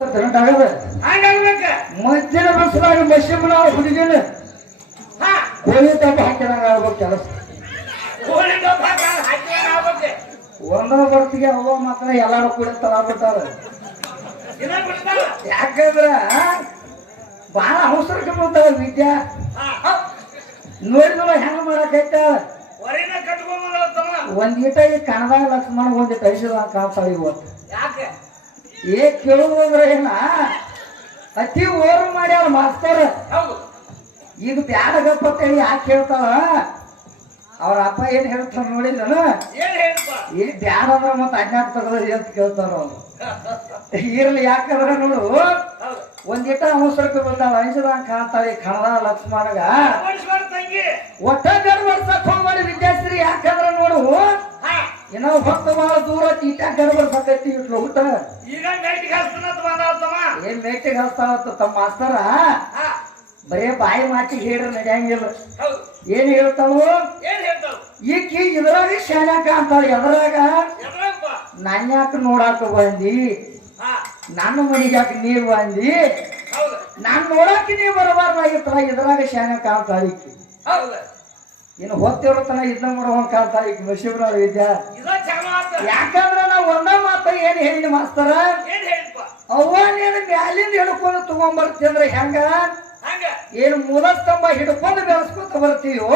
ಮಧ್ಯಾಹ್ನ ಬಸ್ಸಾಗಿ ಮಶಿಮನ ಹುಡುಗಿನ ಕೋಳಿ ತಪ್ಪ ಹಾಕಿದಂಗ ಆಗ್ಬೇಕು ಕೆಲಸ ಒಂದರ ಬರ್ತಿಗೆ ಅವ ಮಾತ್ರ ಎಲ್ಲಾರು ಕೂಡ ತಲಾಬಿಟ್ಟಾರ ಯಾಕಂದ್ರ ಬಾಳ ಅವಸರಕ್ಕೆ ಬರ್ತಾವ ವಿದ್ಯಾ ನೋಡಿದ್ರ ಹೆಂಗ ಮಾಡಕೈತ ಒಂದೀಟ ಈ ಕಣದಾಗ ಲಕ್ಷ್ಮಣ ಒಂದಿಟ್ಟು ಐಷದ ಕಾಪಾಡಿ ಇವತ್ತು ಏ ಕೇಳುದು ಅಂದ್ರೆ ಏನ ಅತಿ ಓರ್ ಮಾಡ್ಯಾರ ಮಾಸ್ತರ್ ಈಗ ಬ್ಯಾಡಗಪ್ಪ ಹೇಳಿ ಯಾಕೆ ಹೇಳ್ತಾವ ಅವ್ರ ಅಪ್ಪ ಏನ್ ಹೇಳ್ತಾರ ನೋಡಿದ್ರನ ಈಗ ಬ್ಯಾಡ ಅಂದ್ರ ಮತ್ತ ಅಜ್ಞಾತ ತಗದ ಅಂತ ಕೇಳ್ತಾರ ಅವ್ರು ಇರ್ಲಿ ಯಾಕಂದ್ರ ನೋಡು ಒಂದಿಟ ಅವಸರಕ್ಕೆ ಬಂದಾಳ ಐಷದಂಗ ಕಾಣ್ತಾಳೆ ಕಣದ ಲಕ್ಷ್ಮಣಗ ಒಟ್ಟ ಗಡ್ ಬರ್ಸಕ್ ಹೋಗ್ಬೇಡಿ ವಿದ್ಯಾರ್ಥಿ ಯಾಕಂದ್ರ ನೋಡು ಏನೋ ಹೊತ್ತು ಬಹಳ ದೂರ ಈಟ ಗರ್ಬರ್ಸಕೈತಿ ಇಟ್ಲು ಊಟ ಏನ್ ಮೇಟಿಗೆ ಹಸ್ತಾಳತ್ತ ತಮ್ಮ ಮಾಸ್ತರ ಬರೇ ಬಾಯಿ ಮಾತಿಗೆ ಹೇಳ್ರಿ ನಡೆಯಂಗಿಲ್ಲ ಏನ್ ಹೇಳ್ತಾಳು ಈಕಿ ಇದ್ರಾಗ ಶಾನ್ಯಾಕ ಅಂತಾಳ ಎದ್ರಾಗ ನಾನ್ ಯಾಕ ನೋಡಾಕ ಬಂದಿ ನನ್ನ ಮನಿಗೆ ಯಾಕೆ ನೀರ್ ಬಂದಿ ನಾನ್ ನೋಡಾಕ ನೀವ್ ಬರಬಾರ್ದಾಗಿತ್ತಲ್ಲ ಇದ್ರಾಗ ಶಾನ್ಯಾಕ ಅಂತಾಳ ಈಕಿ ಇನ್ನು ಹೊತ್ತಿರತನ ಇದನ್ನ ಮಾಡುವಂಗ ಕಾಣ್ತಾಳ ಈಗ ಮಶಿಬ್ರ ವಿದ್ಯಾ ಯಾಕಂದ್ರ ನಾವ್ ಒಂದ ಮಾತ ಏನ್ ಹೇಳಿ ಮಾಸ್ತರ ಅವ್ವ ನೀನು ಮ್ಯಾಲಿಂದ ಹಿಡ್ಕೊಂಡು ತಗೊಂಡ್ಬರ್ತಿ ಅಂದ್ರೆ ಹೆಂಗ ಏನು ಮೂಲಸ್ತಂಭ ಹಿಡ್ಕೊಂಡು ಬೆಳೆಸ್ಕೊತ ಬರ್ತೀವೋ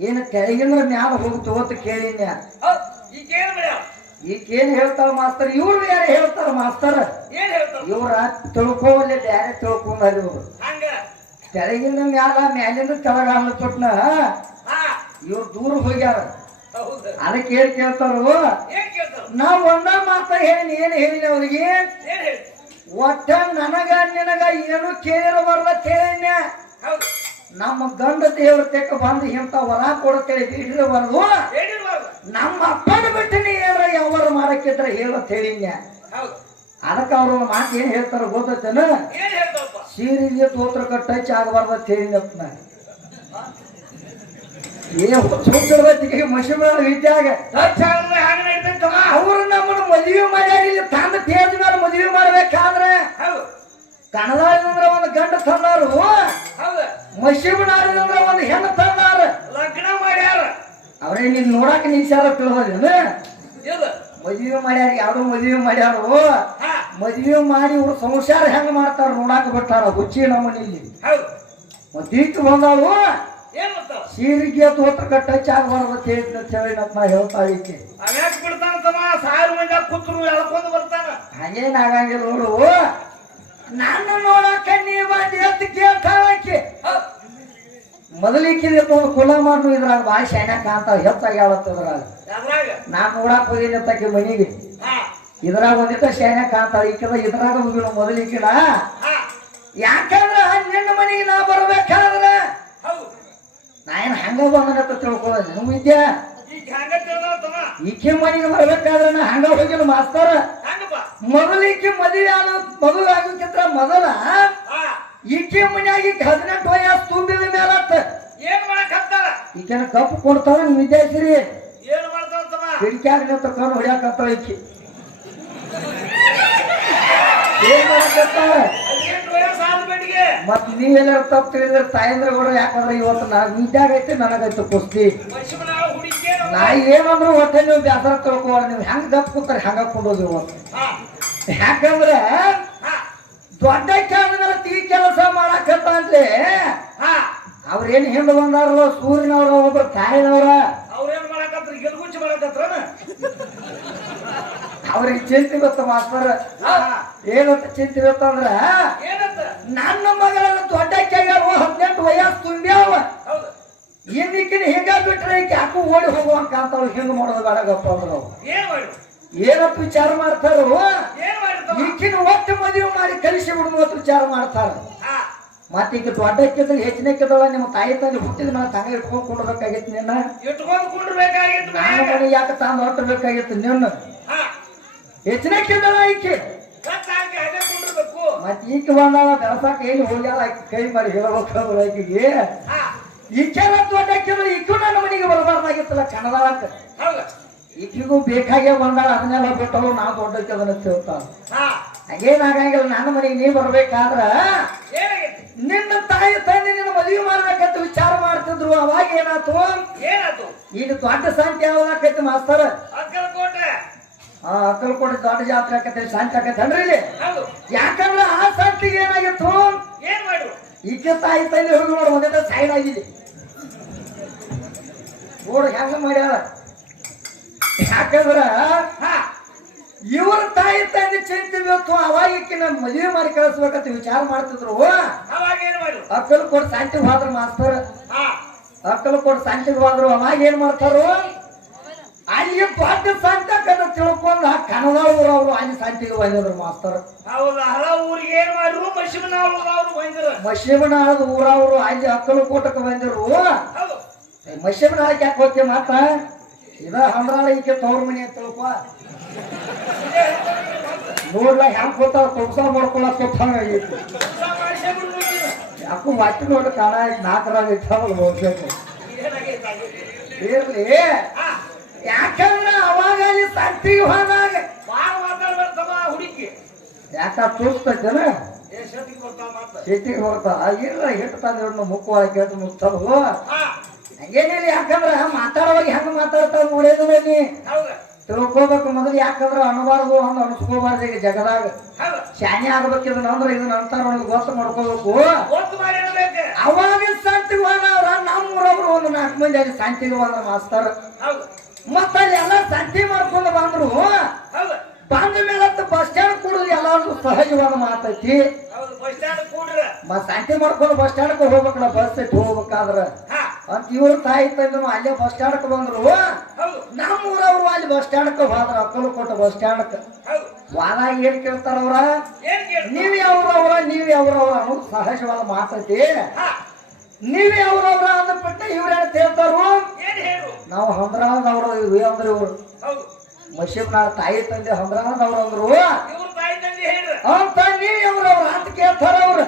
ಏನು ಕೆಳಗಿಂದ್ರ ಮ್ಯಾಲ ಹೋಗಿ ತಗೋತ ಕೇಳಿನ್ಯ ಈಗೇನ್ ಹೇಳ್ತಾರ ಮಾಸ್ತರ್ ಇವ್ರು ಯಾರು ಹೇಳ್ತಾರ ಮಾಸ್ತರ ಇವ್ರ ತಿಳ್ಕೋವಲ್ಲೇ ಬ್ಯಾರೆ ತಿಳ್ಕೊಂಡಾರ ಇವ್ರು ಕೆಳಗಿಂದ ಮ್ಯಾಲ ಮ್ಯಾಲಿಂದ ಕೆಳಗ ಅನ್ನತೊಟ್ನ ಇವ್ರು ದೂರ ಹೋಗ್ಯಾರ ಅದಕ್ಕೆ ಏನ್ ಕೇಳ್ತಾರು ನಾವ್ ಒಂದ ಮಾತ ಹೇಳಿ ಏನ್ ಹೇಳಿನ ಅವ್ರಿಗೆ ಒಟ್ಟ ನನಗ ನಿನಗ ಏನು ಕೇಳಿರಬಾರ್ದ ಕೇಳಿನ ನಮ್ಮ ಗಂಡ ದೇವ್ರ ತೆಕ್ಕ ಬಂದು ಇಂತ ವರ ಕೊಡ್ತೇಳಿ ಬಿಡಿರಬಾರ್ದು ನಮ್ಮ ಅಪ್ಪನ ಬಿಟ್ಟಿನಿ ಏನ್ರ ಯಾವಾರ ಮಾಡಕ್ಕಿದ್ರ ಹೇಳತ್ ಹೇಳಿನ್ಯ ಅದಕ್ಕ ಅವ್ರ ಮಾತು ಏನ್ ಹೇಳ್ತಾರ ಗೊತ್ತೇನ ಸೀರೆಗೆ ತೋತ್ರ ಟಚ್ ಆಗಬಾರ್ದ ಹೇಳಿನಪ್ಪ ಏ ಮಶಿಮ ವಿದ್ಯಾಗ ಅವ್ರು ನಮ್ಮನ್ನ ಮದುವೆ ಮಾಡ್ಯಾರ ಇಲ್ಲಿ ತಂದ ತೇಜ್ ಮೇಲೆ ಮದುವೆ ಮಾಡ್ಬೇಕಾದ್ರೆ ಕಣದಾಡಿದಂದ್ರ ಒಂದು ಗಂಡ ತಂದಾರು ಮಶಿಮನಾಡಿದಂದ್ರ ಒಂದು ಹೆಣ್ಣು ತಂದಾರ ಲಗ್ನ ಮಾಡ್ಯಾರ ಅವ್ರೇ ನೀನ್ ನೋಡಾಕ ನಿಲ್ಸಾರ ತಿಳಿದೇನ ಮದುವೆ ಮಾಡ್ಯಾರ ಯಾವ್ದು ಮದುವೆ ಮಾಡ್ಯಾರು ಮದುವೆ ಮಾಡಿ ಇವ್ರು ಸಂಸಾರ ಹೆಂಗ ಮಾಡ್ತಾರ ನೋಡಾಕ ಬಿಟ್ಟಾರ ಹುಚ್ಚಿ ನಮ್ಮನಿಲ್ಲಿ ಮತ್ತೀತು ಬಂದಾವು ಸೀರಿಗೆ ತೋತ್ರ ಟಚ್ ಆಗಬಾರ್ದು ಹೇಳಿ ನಾ ಹೇಳ್ತಾ ಇದ್ದೆ ಹಾಗೇನ್ ಆಗಂಗಿಲ್ಲ ನೋಡು ನಾನು ನೋಡಾಕ ನೀ ಬಂದಿ ಅಂತ ಕೇಳ್ತಾಳಕ್ಕೆ ಮೊದಲಿಕ್ಕಿದೆ ಕುಲ ಮಾಡು ಇದ್ರಾಗ ಭಾಳ ಶಾನ್ಯಾಕ ಅಂತ ಹೆಚ್ಚಾಗ್ಯಾವತ್ತದ್ರಾಗ ನಾನ್ ನೋಡಾಕ ಹೋಗಿನತ್ತಾಕಿ ಮನಿಗೆ ಇದ್ರಾಗ ಒಂದಿಟ್ಟ ಶಾನ್ಯಾಕ ಅಂತ ಈಕಿದ ಇದ್ರಾಗ ಹೋಗಿನ ಮೊದಲಿಕ್ಕಿನ ಯಾಕಂದ್ರ ನಿನ್ನ ಮನೆಗೆ ನಾ ಬರ್ಬೇಕಾದ್ರ ನಾ ಏನ್ ಹಂಗ ಬಂದನತ್ತ ತಿಳ್ಕೊಳ್ಳ ನೀವು ವಿದ್ಯಾ ಈಕೆ ಮನೆಗೆ ಬರ್ಬೇಕಾದ್ರೆ ನಾ ಹಂಗ ಹೋಗಿಲ್ಲ ಮಾಸ್ತರ ಮೊದಲಿಕ್ಕೆ ಮದುವೆ ಆಗೋಕ್ಕಿಂತ ಮೊದಲ ಈಕೆ ಮನೆಯಾಗಿ 18 ವಯಸ್ಸು ತುಂಬಿದ ಮೇಲತ್ತ ಈಕೆನ ಕಪ್ಪು ಕೊಡ್ತಾರ ನಿಮ್ ವಿದ್ಯಾರ್ಥಿ ಕಿಡಿಕ್ಯಾಗ ಕಣ್ಣು ಹೊಡ್ಯಾಕತ್ತಾಳ ಈಕೆ ಏನ್ ಮಾಡಕತ್ತಾರ ಮತ್ ನೀವೆಲ್ಲ ತಪ್ಪು ತಿಳಿದ್ರೆ ತಾಯಂದ್ರ ಕೂಡ ಯಾಕಂದ್ರೆ ಇವತ್ತು ನಾ ವಿದ್ಯಾಗ ಐತೆ ನನಗೈತೆ ಕುಸ್ತಿ ನಾ ಏನಂದ್ರು ಒಟ್ಟೆ ನೀವು ಬ್ಯಾಸರ ತಿಳ್ಕೋ ನೀವು ಹೆಂಗ್ ಗಪ್ ಕೂತಾರೆ ಹಂಗ ಕೊಂಡೋದು ಇವತ್ತು ಯಾಕಂದ್ರೆ ದೊಡ್ಡ ಮೇಲೆ ತೀ ಕೆಲಸ ಮಾಡಕತ್ತ ಅಂತ್ಲೆ ಅವ್ರೇನ್ ಹಿಂದ ಬಂದಾರಲ್ಲ ಸೂರ್ಯನವ್ರ ಒಬ್ರು ತಾಯಿನವ್ರ ಅವ್ರಿಗೆ ಚಿಂತೆ ಗೊತ್ತ ಮಾಸ್ತರ ಏನಂತ ಚಿಂತೆ ಗೊತ್ತಂದ್ರ ನನ್ನ ಮಗಳನ್ನ ದೊಡ್ಡ ಕೆಗಾರ 18 ವಯಸ್ಸು ತುಂಬ್ಯಾವ ಇನ್ನಿಕ್ಕಿನ ಹಿಂಗ ಬಿಟ್ರೆ ಯಾಕೂ ಓಡಿ ಹೋಗುವಂಕ ಅಂತ ಅವ್ರು ಹಿಂಗ ಮಾಡೋದು ಬೇಡಗಪ್ಪ ಅವ್ರು ಏನಪ್ಪ ವಿಚಾರ ಮಾಡ್ತಾರ ಈಕಿನ ಒಟ್ಟು ಮದುವೆ ಮಾಡಿ ಕಲಿಸಿ ಬಿಡುವ ವಿಚಾರ ಮಾಡ್ತಾರ ಮತ್ತ ಈಗ ದೊಡ್ಡಕ್ಕಿದ್ರೆ ಹೆಚ್ಚಿನಕ್ಕಿದಳ ನಿಮ್ಮ ತಾಯಿ ತಂದೆ ಹುಟ್ಟಿದ ನಾನು ತಂಗ ಇಟ್ಕೊಂಡ್ ಕೊಡ್ಬೇಕಾಗಿತ್ತು ನಿನ್ನ ನಾನು ಮನೆ ಯಾಕೆ ತಾನು ಹೊಟ್ಟಬೇಕಾಗಿತ್ತು ನಿನ್ನ ಹೆಚ್ಚಿನಕ್ಕಿದಳ ಈಕೆ ಮತ್ ಈಕೆ ಬಂದಾಳ ಬೆಳಸಾಕ ಏನು ಹೋಗ್ಯಾಳ ಕೈ ಮಾಡಿ ಹೇಳ್ಬೇಕು ಆಕೆಗೆ ಈಕೆನ ದೊಡ್ಡಕ್ಕಿದ್ರು ಈಗೂ ನನ್ನ ಮನೆಗೆ ಬರಬಾರ್ದಾಗಿತ್ತಲ್ಲ ಕನ್ನಡ ಈಕಿಗೂ ಬೇಕಾಗೇ ಬಂದಾಳ ಅದನ್ನೆಲ್ಲ ಬಿಟ್ಟಳು ನಾ ದೊಡ್ಡಕ್ಕೆ ಅದನ್ನ ತಿಳ್ತಾಳ ಹಾಗೇನಾಗಂಗಿಲ್ಲ. ನನ್ನ ಮನೆಗೆ ನೀ ಬರ್ಬೇಕಾದ್ರ ಏನಾಗೈತಿ? ನಿನ್ನ ತಾಯಿ ತಂದೆ ನಿನ್ನ ಮದುವೆ ಮಾಡ್ಬೇಕಂತ ವಿಚಾರ ಮಾಡ್ತಿದ್ರು. ಅವಾಗ ಏನಾಯ್ತು? ಏನಾಯ್ತು? ಈಗ ದೊಡ್ಡ ಸಂತೆ ಯಾವ್ದಾಕೈತಿ ಮಾಸ್ತರ? ಅಕ್ಕಲಕೋಟೆ. ಅಕ್ಕಲಕೋಟೆ ದೊಡ್ಡ ಜಾತ್ರೆ ಆಕೈತಿ, ಸಂತೆ ಆಕೈತನ್ರಿ ಇಲ್ಲಿ. ಹೌದು. ಯಾಕಂದ್ರೆ ಆ ಸಂತಿಗೆ ಏನಾಗಿತ್ತು? ಏನ್ ಮಾಡ್ರು? ಈಕೆ ತಾಯಿ ತಂದೆ ಹೋಗಿ ನೋಡು, ಒಂದೇ ಸೈಡ್ ಆಗಿದೆ ನೋಡು ಹೆಂಗ ಮಾಡ್ಯಾರ. ಯಾಕಂದ್ರ ಇವ್ರ ತಾಯಿ ತಂದೆ ಚಿಂತೆ ಇವತ್ತು ಅವಾಗ ಈಕಿನ ಮದುವೆ ಮಾಡಿ ಕಳಿಸ್ಬೇಕಂತ ವಿಚಾರ ಮಾಡ್ತಿದ್ರು. ಅವಾಗ ಏನ್ ಮಾಡ್ರು? ಅಕ್ಕಲಕೋಟೆ ಸಂತಿಗೆ ಹೋದ್ರು ಮಾಸ್ತರ್. ಅಕ್ಕಲಕೋಟೆ ಸಂತಿಗೆ ಹೋದ್ರು. ಅವಾಗ ಏನ್ ಮಾಡ್ತಾರು? ಅಲ್ಲಿ ದೊಡ್ಡ ಸಂತಕನ್ನ ತಿಳ್ಕೊಂಡ ಕನ್ನಡ ಊರವ್ರು ಅಲ್ಲಿ ಸಂತಿಗೆ ಬಂದಿದ್ರು ಮಾಸ್ತರ್. ಹೌದಾ? ಊರಿಗೆ ಏನ್ ಮಾಡ್ರು? ಮಶಿಮನಾಳದವ್ರು ಬಂದಿರು. ಮಶಿಮನಾಳದ ಊರವ್ರು ಅಲ್ಲಿ ಅಕ್ಕಲಕೋಟಕ್ಕೆ ಬಂದಿರು. ಮಶಿಮನಾಳಕ್ಕೆ ಯಾಕೆ ಹೋಗ್ತೀವಿ ಮಾತ್ರ? ಇದ ಹಂದ್ರಾಳ ಈಕೆ ತವ್ರ ಮನಿ ಅಂತ ತಿಳ್ಕೊ. ನೋಡ್ಲ ಹೆಂಗ್ ಕೂತಾವ ತೊಗಸ ಮಾಡ್ಕೊಳಕ್ ಯಾಕೋ ಮಟ್ಟಿ ನೋಡಿ ಕಾಣ ನಾಲ್ಕರಾಗ ಇಟ್ಟಾವಲ್ಲ ಹೋಗ್ಬೇಕು. ಇರ್ಲಿ, ಯಾಕಂದ್ರೆ ಅವಾಗ ಅಲ್ಲಿ ಸಂತಿಗೆ ಹೋದಾಗ ಹುಡುಕಿ ಯಾಕ ತೋರಿಸ್ತೇನ ಸಿಟಿಗೆ ಬರ್ತಾವ. ಇಲ್ಲ ಹಿಟ್ಟು ತಂದು ಮುಕ್ಕು ಹಾಕಿ ಮುಗ್ತಾವು. ಹಂಗೇನಿಲ್ಲ. ಯಾಕಂದ್ರ ಮಾತಾಡುವಾಗ ಹೆಂಗ ಮಾತಾಡ್ತಾವ ನೋಡಿದ್ರೆ ನೀ ತಿಳ್ಕೋಬೇಕು ಮೊದಲು. ಯಾಕಂದ್ರ ಅಣಬಾರ್ದು ಅಂದ್ ಅನ್ಸ್ಕೋಬಾರ್ದು. ಈಗ ಜಗದಾಗ ಶಾನೆ ಆಗ್ಬೇಕು. ಇದನ್ನ ಅಂದ್ರೆ ಇದನ್ನ ಅಂತಾರ ಗೊತ್ತು ಮಾಡ್ಕೋಬೇಕು. ಅವಾಗ ಸಂತಿಗೆ ಹೋದವ್ರ ನಮ್ಮೂರವ್ರು ಒಂದು 4 ಮಂದಿ ಅಲ್ಲಿ ಸಂತಿಗೆ ಹೋದ್ರ ಮಾಸ್ತರ್. ಮತ್ತ ಅಲ್ಲಿ ಎಲ್ಲ ಸಂತಿ ಮಾಡ್ಕೊಂಡು ಬಂದ್ರು. ಬಂದ ಮೇಲೆ ಬಸ್ ಸ್ಟ್ಯಾಂಡ್ ಕೂಡುದು ಎಲ್ಲಾರು ಸಹಜವಾದ ಮಾತೈತಿ. ಸಂತಿ ಮಾಡ್ಕೊಂಡು ಬಸ್ ಸ್ಟ್ಯಾಂಡ್ ಹೋಗ್ಬೇಕಲ್ಲ, ಬಸ್ ಹೋಗ್ಬೇಕಾದ್ರ ಅಂತ ಇವ್ರ ತಾಯಿ ತಂದನು ಅಲ್ಲೇ ಬಸ್ ಸ್ಟ್ಯಾಂಡ್ ಬಂದ್ರು. ನಮ್ಮೂರವ್ರು ಅಲ್ಲಿ ಬಸ್ ಸ್ಟ್ಯಾಂಡ್ ಹೋದ್ರ, ಅಕ್ಕಲಕೋಟೆ ಬಸ್ ಸ್ಟ್ಯಾಂಡ್ ವಾದಾಗ ಏನ್ ಕೇಳ್ತಾರ ಅವ್ರ? ನೀವ್ ಯಾವ್ರವ್ರ, ನೀವ್ ಯಾವ್ರವ್ರ ಅನ್ನೋದು ಸಹಜವಾದ ಮಾತೈತಿ. ನೀವ್ ಯಾವ್ರವ್ರ ಅಂದ ಬಿಟ್ಟ ಇವ್ರ ಹೇಳ್ತಾರು ನಾವು ಹಂದ್ರಾದವ್ರ ಇವ್ರು ಅಂದ್ರೆ ಇವ್ರು ಮಶೀಬ್ನಾಳ ತಾಯಿ ತಂದೆ ಹಂದ್ರಾದವ್ರ ಅಂದ್ರು ಅಂತ. ನೀವ್ ಯಾವ್ರವ್ರ ಅಂತ ಕೇಳ್ತಾರ ಅವ್ರ.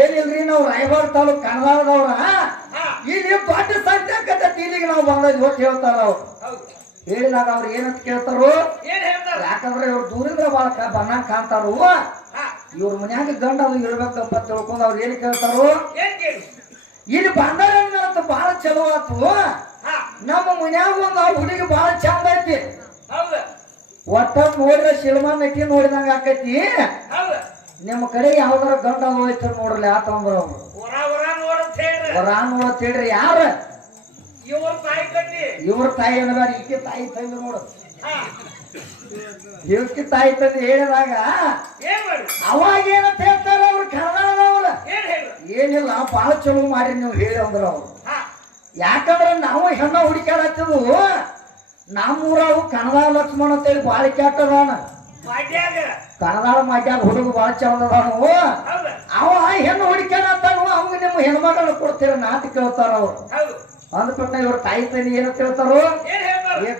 ಏನಿಲ್ರಿ ನಾವು ರಾಯಬಾಗ ತಾಲೂಕ್ ಕನ್ನಡದವ್ರ. ಇಲ್ಲಿ ದೊಡ್ಡ ಸಂತೆ ಆಕತಿ, ಇಲ್ಲಿಗೆ ನಾವು ಬಂದ ಹೇಳ್ತಾರ ಅವ್ರು. ಹೇಳಿದಾಗ ಅವ್ರು ಏನಂತ ಕೇಳ್ತಾರು? ಯಾಕಂದ್ರೆ ಇವ್ರು ದೂರಿಂದ ಬಾಳ ಬಂದಂಗ ಕಾಣ್ತಾರು. ಇವ್ರ ಮನ್ಯಾಗ ಗಂಡ ಅದು ಇರ್ಬೇಕಪ್ಪ ತಿಳ್ಕೊಂಡ್ ಅವ್ರು ಏನ್ ಕೇಳ್ತಾರು? ಇಲ್ಲಿ ಬಂದಾರ ಬಾಳ ಚಲೋ ಆತು. ನಮ್ಮ ಮನ್ಯಾಗ ಒಂದು ಹುಡುಗಿ ಬಾಳ ಚಂದ ಐತಿ. ಒಟ್ಟ ನೋಡ್ರೆ ಸಿನಿಮಾ ನಟಿ ನೋಡಿದಂಗ ಆಕೈತಿ. ನಿಮ್ಮ ಕಡೆ ಯಾವ್ದಾರ ಗಂಡ ಹೋಯ್ತು ನೋಡ್ರಿ ಆತಂದ್ರ ಅವ್ರು ಹೊರ ನೋಡತ್ ಹೇಳ್ರಿ. ಯಾರ ಇವ್ರ ತಾಯಿ ಅನ್ನಬೇಡ, ಈಕೆ ತಾಯಿ ತಂದು ನೋಡು. ಇವಕ್ಕೆ ತಾಯಿ ತಂದು ಹೇಳಿದಾಗ ಅವಾಗ ಏನಂತ ಹೇಳ್ತಾರ ಅವ್ರು ಕನ್ನಡದವ್ರ? ಏನಿಲ್ಲ, ಬಾಳ ಚಲೋ ಮಾಡಿ ನೀವು ಹೇಳಿ ಅಂದ್ರ ಅವ್ರು. ಯಾಕಂದ್ರ ನಾವು ಹೆಣ್ಣ ಹುಡುಕಾಡತ್ತಿದ್ವು. ನಮ್ಮೂರಾವು ಕನ್ನಡ ಲಕ್ಷ್ಮಣ ಅಂತೇಳಿ ಬಾಳ ಕೆಟ್ಟದಾನ. ಕನ್ನಡ ಮಾಡ್ಯಾಗ ಹುಡುಗ ಬಾಳ ಚಂದ ಅದಾನು. ಅವ ಹೆಣ್ಣು ಹುಡುಕಾಡತ್ತಾನು. ಅವಾಗ ನಿಮ್ಮ ಹೆಣ್ಮಗಳನ್ನ ಕೊಡ್ತೀರ ನಾತ್ ಕೇಳ್ತಾರ ಅವ್ರು. ಅಂದ್ಬಿಟ್ಟ ಇವ್ರ ತಾಯಿ ತಂದೆ ಏನಂತ ಹೇಳ್ತಾರು?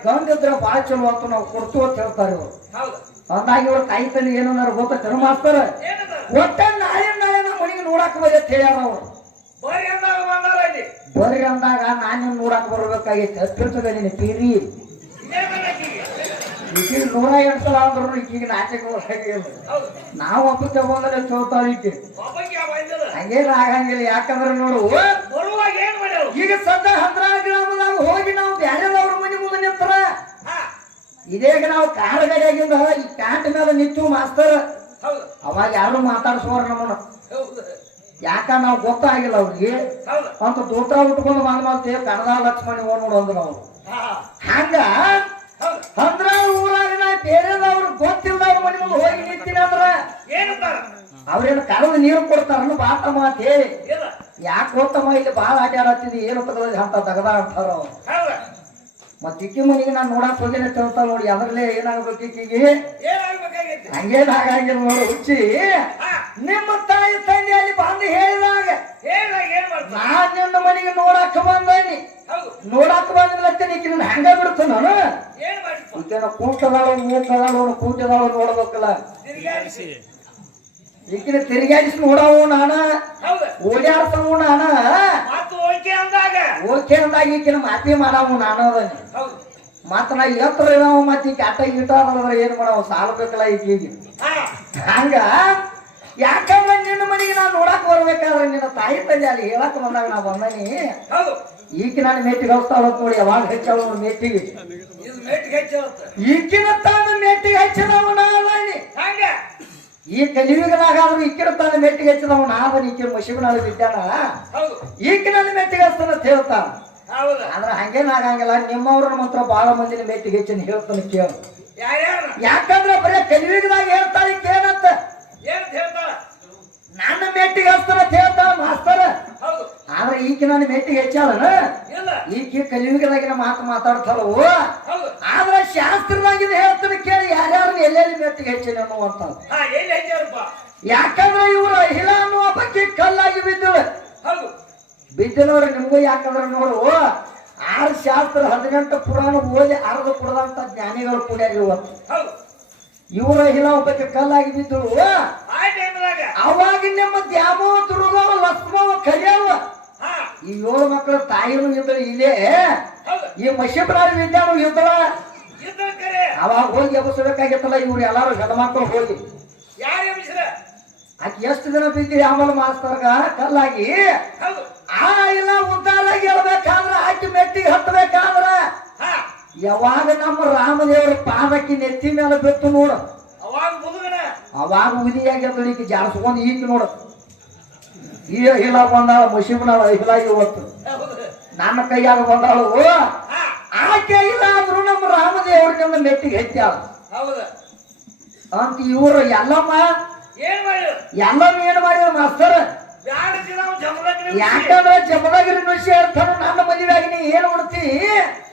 ಗಂಡ ಇದ್ರ ಬಾಳ ಚಲೋ ಆತು, ನಾವು ಕೊಡ್ತು ಅಂತ ಹೇಳ್ತಾರ ಇವ್ರು. ಅಂದಾಗ ಇವ್ರ ತಾಯಿ ತಂದೆ ಏನಾರ ಗೊತ್ತ ಮಾಸ್ತಾರ? ಒಟ್ಟ ನಾಳೆ ನಮ್ಮ ಮನೆಗೆ ನೋಡಾಕ ಬರೀ ಅಂತ ಹೇಳ್ಯಾರ ಅವ್ರು. ಬರ್ರಿ ಅಂದಾಗ ನಾನು ನೋಡಾಕ ಬರ್ಬೇಕಾಗಿತ್ತು. ಹತ್ತಿರ್ತದೆ ನಿನ್ನ ಪೀರಿ ಈಗ 108 ಸಲ ಅಂದ್ರು ಈಗ ನಾಚಿಕೆ ಬರಾಗಿಲ್ಲ. ನಾವು ಹಬ್ಬಕ್ಕೆ ಬಂದ್ರೆ ಚೋತಾಳ ಈಕೆ ಹಂಗೇನ ಆಗಂಗಿಲ್ಲ. ಯಾಕಂದ್ರೆ ನೋಡು, ಈಗ ಸದ್ಯ ಹಂದ್ರಾಳ ಗ್ರಾಮದಾಗ ಹೋಗಿ ನಾವು ಬ್ಯಾರೆದವ್ರ ಮನೆ ಮುಂದೆ ನಿಂತರ ಇದೇಗ ನಾವು ಕಾರ್ ಗಡಿಯಾಗಿಂದ ಈ ಕ್ಯಾಂಟ್ ಮೇಲೆ ನಿಂತು ಮಾಸ್ತರ್. ಅವಾಗ ಯಾರು ಮಾತಾಡ್ಸೋರ ನಮ್ಮನ್ನ. ಯಾಕ ನಾವು ಗೊತ್ತಾಗಿಲ್ಲ ಅವ್ರಿಗೆ ಅಂತ ದೂತ್ರ ಉಟ್ಕೊಂಡು ಬಂದ್ ಮಾಡ್ತೇವೆ. ಕನ್ನಡ ಲಕ್ಷ್ಮಣ ನೋಡು ಅಂದ್ರು ನಾವು. ಹಂಗ ಹಂದ್ರಾಳ ಊರಾಗ ನಾ ಬೇರೆದವ್ರು ಗೊತ್ತಿಲ್ಲದವ್ರ ಮನೆ ಮುಂದೆ ಹೋಗಿ ನಿಂತೀನಿ ಅಂದ್ರ ಅವ್ರೇನು ಕರೆದು ನೀರು ಕೊಡ್ತಾರ ಬಾತ ಮಾತ್ ಹೇಳಿ. ಯಾಕೆ ಗೊತ್ತಮ್ಮ ಇಲ್ಲಿ ಬಾಳ ಆಟಾಡತ್ತಿದ್ವಿ, ಏನು ತಗದ ಅಂತ ತಗದ ಅಂತಾರ ಅವ್ರು. ಮತ್ ಇಕ್ಕಿ ಮನಿಗೆ ನಾನ್ ನೋಡಕ್ ಹೋಗಿನ ತಿಳ್ತಾಳ ನೋಡಿ. ಅದ್ರಲ್ಲೇ ಏನಾಗ್ಬೇಕು ಈಕಿಗೆ? ಹಂಗೇನ್ ಆಗಂಗಿಲ್ಲ ನೋಡು ಹುಚ್ಚಿ. ನಿಮ್ಮ ತಾಯಿ ತಂದೆ ಅಲ್ಲಿ ಬಂದು ಹೇಳಿದಾಗ ನಾನ್ ನಿನ್ನ ಮನೆಗೆ ನೋಡಾಕ ಬಂದೀನಿ. ನೋಡಾಕ ಬಂದಿಲ್ಲತ್ತೇನೆ ಈಕಿನ ಹಂಗ ಬಿಡ್ತು ನಾನು. ಈಕೆನ ಕೂಟದಾಳು ಮೂಕದಾಳು ಕೂಟದಾಳು ನೋಡ್ಬೇಕಲ್ಲ. ಈಕಿನ ತಿರುಗಾಡಿಸಿ ನೋಡವು ನಾನ, ಓಡಾಡ್ಸವು ನಾನ. ಓಕೆ ಅಂದಾಗ ಈಕಿನ ಮಾತಿ ಮಾಡವು ನಾನು. ಅದನ್ನ ಮತ್ತ ನಾ ಎತ್ತರ ಇದಾವ ಮತ್ತೆ ಈಗ ಆಟ ಗೀಟ ಅದ್ರ ಏನ್ ಮಾಡವ ಸಾಲ್ಬೇಕಲ್ಲ ಈಕಿಗೆ. ಹಂಗ ಯಾಕಂದ್ರೆ ನಿನ್ನ ಮನೆಗೆ ನಾನು ನೋಡಕ್ ಬರ್ಬೇಕಾದ್ರೆ ನಿನ್ನ ತಾಯಿ ತಂದೆ ಅಲ್ಲಿ ಹೇಳಕ್ ಬಂದಾಗ ನಾ ಬಂದನಿ ಹೌದು ಈಕೆ ನಾನು ಮೇಟಿಗೆ ಹಚ್ತಾಳ ನೋಡಿ ಯಾವಾಗ ಹೆಚ್ಚಾಳ ಮೇಟಿಗೆ ಇದು ಮೇಟಿಗೆ ಹೆಚ್ಚಾಗುತ್ತೆ ಈಕಿನ ತಾನು ಮೇಟಿಗೆ ಹಚ್ಚಿದವ ನಾವನಿ ಹಂಗ ಈ ಕಲಿಯುಗನಾಗಾದ್ರೂ ಈಕಿನ ತಾನು ಮೇಟಿಗೆ ಹಚ್ಚಿದವ ನಾವನಿ ಈಕಿನ ಮಶಿಬನಾಳ ವಿದ್ಯಾನ ಹೌದು ಈಕೆ ನನ್ನ ಮೇಟಿಗೆ ಹಚ್ತಾನ ಅಂತ ಹೇಳ್ತಾನ ಹೌದು ಆದ್ರೆ ಹಂಗೇನಾಗಂಗಿಲ್ಲ ನಿಮ್ಮವ್ರ ಮಾತ್ರ ಬಹಳ ಮಂದಿನ ಮೇಟಿಗೆ ಹೆಚ್ಚಿನ ಹೇಳ್ತಾನೆ ಕೇಳು ಯಾರ್ಯಾರ ಯಾಕಂದ್ರೆ ಬರೀ ಕಲಿಯುಗದಾಗ ಹೇಳ್ತಾಳೆ ಏನಂತ ಏನ್ ಹೇಳ್ತಾಳ ನನ್ನ ಮೇಟಿಗೆ ಹಚ್ತಾನ ಅಂತ ಹೇಳ್ತಾಳ ಮಾಸ್ತರ ಹೌದು ಆದ್ರೆ ಈಕೆ ನನ್ನ ಮೇಟಿಗೆ ಹೆಚ್ಚಾಳನ ಇಲ್ಲ ಈಕೆ ಕಲಿಯುಗದಾಗಿನ ಮಾತು ಮಾತಾಡ್ತಾಳವು ಹೌದು ಆದ್ರೆ ಶಾಸ್ತ್ರದಾಗಿನ ಹೇಳ್ತಾನೆ ಕೇಳಿ ಯಾರ್ಯಾರು ಎಲ್ಲೆಲ್ಲಿ ಮೇಟಿಗೆ ಹೆಚ್ಚಿನ ಅನ್ನುವಂತ ಹಾ ಎಲ್ಲಿ ಹೆಚ್ಚಾರಪ್ಪ ಯಾಕಂದ್ರೆ ಇವರು ಅಹಿಲ ಅನ್ನುವ ಬಗ್ಗೆ ಕಲ್ಲಾಗಿ ಬಿದ್ದಳು ಹೌದು ಬಿದ್ದನವ್ರು ನಿಮಗೂ ಯಾಕಂದ್ರೆ ನೋಡು 6 ಶಾಸ್ತ್ರ 18 ಪುರಾಣ ಓದಿ ಅರ್ಧ ಕುಡದಂತ ಜ್ಞಾನಿಗಳು ಕೂಡ ಇವತ್ತು ಹೌದು ಇವರ ಅಹಿಲ ಒಬ್ಬಕ್ಕೆ ಕಲ್ಲಾಗಿ ಬಿದ್ದಳು ಆ ಟೈಮ್ದಾಗ ಅವಾಗ ನಿಮ್ಮ ದ್ಯಾಮೋ ದುರ್ಗವ ಲಕ್ಷ್ಮವ ಕರಿಯವ ಹಾ ಈ 7 ಮಕ್ಕಳ ತಾಯಿನೂ ಇದ್ದಳು ಇಲ್ಲೇ ಹೌದು ಈ ಮಶಿಬ್ರಾಳ ವಿದ್ಯಾನು ಇದ್ದಳ ಇದ್ರ ಕರೆ ಅವಾಗ ಹೋಗಿ ಎಬ್ಬಿಸಬೇಕಾಗಿತ್ತಲ್ಲ ಇವ್ರು ಎಲ್ಲಾರು ಹೆಣ್ಮಕ್ಳು ಹೋಗಿ ಯಾರು ಎಬ್ಬಿಸ್ರ ಆಕೆ ಎಷ್ಟು ದಿನ ಬಿದ್ದಿರಿ ಆಮೇಲೆ ಮಾಸ್ತರ್ಗ ಕಲ್ಲಾಗಿ ಹೌದು ಆ ಇಲ್ಲ ಉದ್ದಾರ ಹೇಳ್ಬೇಕಾದ್ರ ಆಕೆ ಮೆಟ್ಟಿಗೆ ಹತ್ತಬೇಕಾದ್ರ ಹಾ ಯಾವಾಗ ನಮ್ಮ ರಾಮದೇವ್ರ ಪಾದಕ್ಕೆ ನೆತ್ತಿ ಮೇಲೆ ಬಿತ್ತು ನೋಡು ಅವಾಗ ಮುದುಗನ ಅವಾಗ ಉದಿಯಾಗಿ ಈಕೆ ಜಾಡಿಸ್ಕೊಂಡು ಈಗ ನೋಡು ಈ ಅಹಿಲ ಬಂದಾಳ ಮಶಿಬನಾಳ ಅಹಿಲ ಇವತ್ತು ಹೌದು ನನ್ನ ಕೈಯಾಗ ಬಂದಾಳು ಹಾ ಆಕೆ ಇಲ್ಲ ಅಂದ್ರು ನಮ್ಮ ರಾಮದೇವ್ರನ್ನ ಮೆಟ್ಟಿಗೆ ಹೆಚ್ಚಾಳ ಹೌದು ಅಂತ ಇವ್ರು ಎಲ್ಲಮ್ಮ ಏನ್ ಮಾಡಿ ಏನ್ ಮಾಡಿದ್ರು ಮಾಸ್ತರ್ ಬ್ಯಾಡ ದಿನ ಜಮದಾಗ ಯಾಕಂದ್ರೆ ಜಮದಗಿರಿ ನುಸಿ ಹೇಳ್ತಾನು ನನ್ನ ಮದುವೆಯಾಗಿ ನೀ ಏನ್ ಉಡ್ತಿ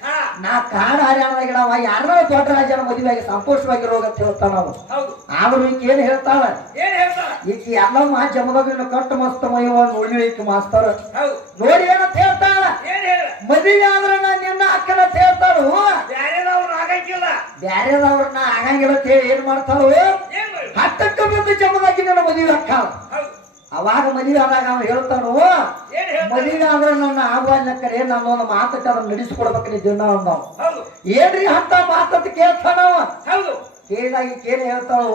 ಹಾ ನಾ ಕಾಡ ಹರ್ಯಾಣದಾಗಿಡವ ಯಾರ ದೊಡ್ಡ ರಾಜನ ಮದುವೆಯಾಗಿ ಸಂತೋಷವಾಗಿರೋಗ ಅಂತ ಹೇಳ್ತಾನ ನಾವು ಹೌದು ಆದ್ರೂ ಈಕೆ ಏನ್ ಹೇಳ್ತಾಳ ಏನ್ ಹೇಳ್ತಾಳ ಈಕೆ ಎಲ್ಲಮ್ಮ ಜಮದಗಿರಿನ ಕಟ್ಟು ಮಸ್ತ್ ಮೈವ ನೋಡಿ ಈಕೆ ಮಾಸ್ತರ್ ಹೌದು ನೋಡಿ ಏನಂತ ಹೇಳ್ತಾಳ ಏನ್ ಹೇಳ ಮದುವೆ ಆದ್ರೆ ನಾ ನಿನ್ನ ಅಕ್ಕನ ಅಂತ ಹೇಳ್ತಾಳು ಬ್ಯಾರೆದವ್ರು ಆಗಂಗಿಲ್ಲ ಬ್ಯಾರೆದವ್ರನ್ನ ಆಗಂಗಿಲ್ಲ ಅಂತ ಹೇಳಿ ಏನ್ ಮಾಡ್ತಾಳು ಏನ್ ಮಾಡಿ ಹತ್ತಕ್ಕ ಬಂದು ಜಮದಾಗಿ ನನ್ನ ಮದುವೆ ಅಕ್ಕಾಳ ಹೌದು ಅವಾಗ ಮದುವೆ ಆದಾಗ ಅವ್ನು ಹೇಳ್ತಾನು ಏನ್ ಹೇಳ್ತಾಳ ಮದುವೆ ಆದ್ರೆ ನನ್ನ ಆಹ್ವಾನ ಕರೆ ನಾನು ಮಾತಕ್ಕೆ ಅದನ್ನ ನಡೆಸ್ಕೊಡ್ಬೇಕು ನೀ ದಿನ ಅಂದವ್ ಹೌದು ಏನ್ರಿ ಅಂತ ಮಾತಂತ ಕೇಳ್ತಾನವ ಹೌದು ಕೇಳಿದಾಗಿ ಕೇಳಿ ಹೇಳ್ತಾಳು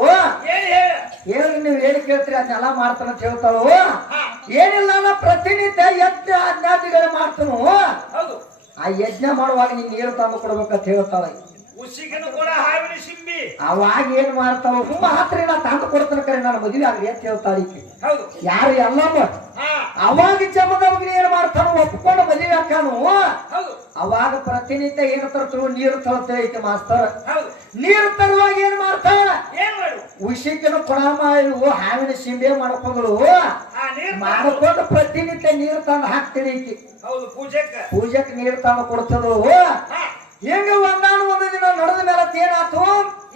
ಏನ್ ಹೇಳ ಹೇಳಿ ನೀವು ಹೇಳಿ ಕೇಳ್ತೀರಿ ಅದನ್ನೆಲ್ಲ ಮಾಡ್ತಾನಂತ ಹೇಳ್ತಾಳು ಹಾ ಏನಿಲ್ಲ ನಾ ಪ್ರತಿನಿತ್ಯ ಯಜ್ಞ ಅಜ್ಞಾತಿಗಳು ಮಾಡ್ತಾನು ಹೌದು ಆ ಯಜ್ಞ ಮಾಡುವಾಗ ನೀನ್ ನೀರು ತಂದು ಕೊಡ್ಬೇಕಂತ ಹೇಳ್ತಾಳ ಉಸಿಕನು ಕೂಡ ಹಾವಿನ ಸಿಂಬಿ ಅವಾಗ ಏನ್ ಮಾಡ್ತಾವ ಸುಮ್ಮ ಹತ್ರ ನಾ ತಂದು ಕೊಡ್ತಾನ ಕರೆ ನಾನು ಮದುವೆ ಆಗ್ಲಿ ಅಂತ ಹೇಳ್ತಾಳ ಈಕೆ ಹೌದು ಯಾರು ಎಲ್ಲಮ್ಮ ಹಾ ಅವಾಗ ಜಮದವ್ರಿಗೆ ಏನ್ ಮಾಡ್ತಾನು ಒಪ್ಕೊಂಡು ಮದುವೆ ಹಾಕಾನು ಹೌದು ಅವಾಗ ಪ್ರತಿನಿತ್ಯ ಏನ್ ತರ್ತರು ನೀರು ತರ್ತೇವೆ ಈಕೆ ಮಾಸ್ತರ್ ಹೌದು ನೀರು ತರುವಾಗ ಏನ್ ಮಾಡ್ತಾಳ ಏನ್ ಮಾಡು ಉಸಿಕನ ಕೊಡಾಮ ಇವು ಹಾವಿನ ಸಿಂಬೆ ಮಾಡ್ಕೊಂಡ್ರು ಹಾ ನೀರ್ ಮಾಡ್ಕೊಂಡು ಪ್ರತಿನಿತ್ಯ ನೀರು ತಂದು ಹಾಕ್ತೀನಿ ಈಕೆ ಹೌದು ಪೂಜೆಕ್ಕ ಪೂಜೆಕ್ ನೀರು ತಂದು ಕೊಡ್ತದ್ರು ಹಾ ಹೆಂಗ ಒಂದಾನು ಒಂದು ದಿನ ನಡೆದ ಮೇಲೆ ಏನಾತು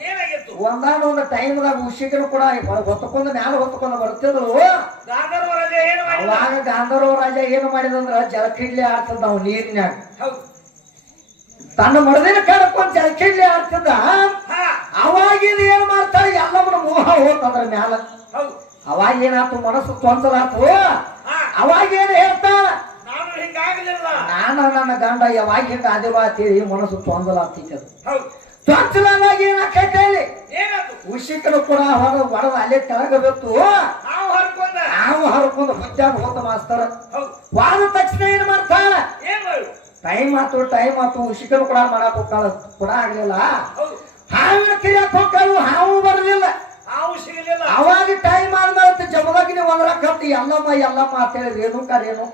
ಏನಾಗಿತ್ತು ಒಂದಾನು ಒಂದು ಟೈಮ್ದಾಗ ಉಸಿಕನು ಕೂಡ ಹೊತ್ತಕೊಂಡು ಮ್ಯಾಲ ಹೊತ್ತಕೊಂಡು ಬರ್ತಿದ್ರು ಗಾಂಧರ್ವ ರಾಜ ಏನು ಮಾಡಿದ ಅವಾಗ ಗಾಂಧರ್ವ ರಾಜ ಏನು ಮಾಡಿದಂದ್ರ ಜಲಕ್ರೀಡ್ಲಿ ಆಡ್ತದ ನಾವು ನೀರಿನ್ಯಾಗ ಹೌದು ತನ್ನ ಮಡದಿನ ಕಳ್ಕೊಂಡ್ ಜಲಕ್ರೀಡ್ಲಿ ಆಡ್ತದ ಹಾ ಅವಾಗಿಂದ ಏನ್ ಮಾಡ್ತಾಳೆ ಎಲ್ಲವನ್ನ ಮೋಹ ಹೋಗ್ತದ್ರ ಮ್ಯಾಲ ಹೌದು ಅವಾಗ ಏನಾತು ಮನಸ್ಸು ತೊಂದಲಾತು ಹಾ ಅವಾಗ ಏನ್ ಹೇಳ್ತಾಳ ನಾನು ಹಿಂಗಾಗಲಿಲ್ಲ ನಾನು ನನ್ನ ಗಂಡ ಯಾವಾಗ ಹಿಂಗ ಆದಿವಾ ಅಂತೇಳಿ ಮನಸ್ಸು ತೊಂದಲಾಗ್ತಿತ್ತು ಹೌದು ತೊಂದಲಾಗಿ ಏನಾಕೈತೆ ಏನಾಯ್ತು ಉಸಿಕನು ಕೂಡ ಹೊಡೆದ ಅಲ್ಲೇ ತೆಳಗಬೇಕು ನಾವು ಹರ್ಕೊಂಡ ನಾವು ಹರ್ಕೊಂಡು ಹುಚ್ಚಾಗ ಹೋದ ಮಾಸ್ತರ ಹೌದು ವಾದ ತಕ್ಷಣ ಏನ್ ಮಾಡ್ತಾಳ ಏನ್ ಮಾಡು ಟೈಮ್ ಆತು ಉಸಿಕನು ಕೂಡ ಮಾಡಕ್ ಹೋಗ್ತಾಳ ಕೂಡ ಆಗ್ಲಿಲ್ಲ ಹೌದು ಹಾವಿನ ಕಿರಿಯಕ್ ಹೋಗ್ತಾಳು ಹಾವು ಬರ್ಲಿಲ್ಲ ನಾವು ಸಿಗಲಿಲ್ಲ ಅವಾಗ ಟೈಮ್ ಆದ್ಮೇಲೆ ಜಮದಾಗಿ ನೀವು ಒಂದ್ರಕ್ಕಂತ ಎಲ್ಲಮ್ಮ ಅಂತೇಳಿ ರೇಣುಕ